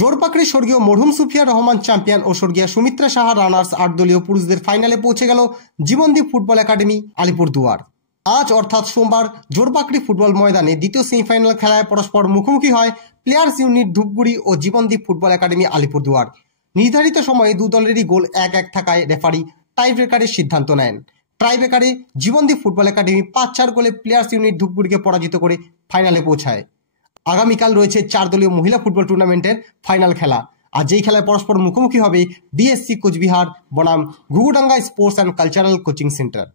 জোরপাকড়ি স্বর্গীয় মরহুম সুফিয়া রহমান চ্যাম্পিয়ন ও স্বর্গীয় সুমিত্রা সাহা রানার্স 8 দলীয় পুরুষদের ফাইনালে পৌঁছে গেল জীবনদীপ ফুটবল একাডেমি আলিপুরদুয়ার। আজ অর্থাৎ সোমবার জোরপাকড়ি ফুটবল ময়দানে দ্বিতীয় সেমিফাইনাল খেলায় পরস্পর মুখোমুখি হয় প্লেয়ার্স ইউনিট ধূপগুড়ি ও জীবনদীপ ফুটবল একাডেমি আলিপুরদুয়ার। নির্ধারিত সময়ে দু দলেরই গোল 1-1 থাকায় রেফারি টাইব্রেকারের সিদ্ধান্ত নেন। টাইব্রেকারে জীবনদীপ ফুটবল একাডেমি 5-4 গোলে প্লেয়ার্স ইউনিট ধূপগুড়িকে পরাজিত করে ফাইনালে পৌঁছায়। আগামীকাল রয়েছে 4 দলীয় মহিলা ফুটবল টুর্নামেন্টের ফাইনাল খেলা। আর যেই খেলায় পরস্পর মুখোমুখি হবে ডিএসসি কোচবিহার বনাম Ghughudanga sports and cultural coaching centre.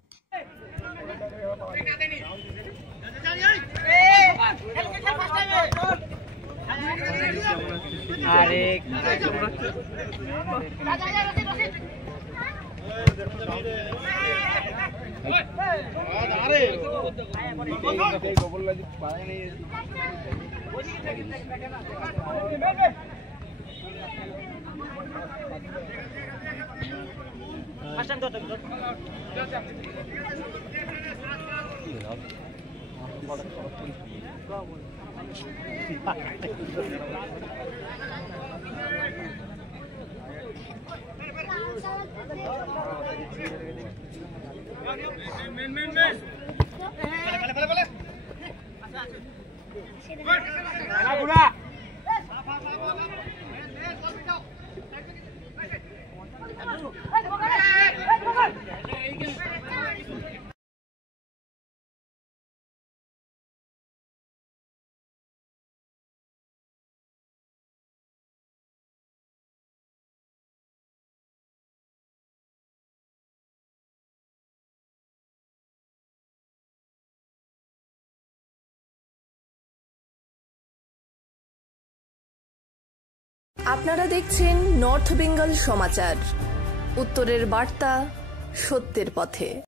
আপনারা দেখছেন নর্থ বেঙ্গল সমাচার, উত্তরের বার্তা, সত্যের পথে।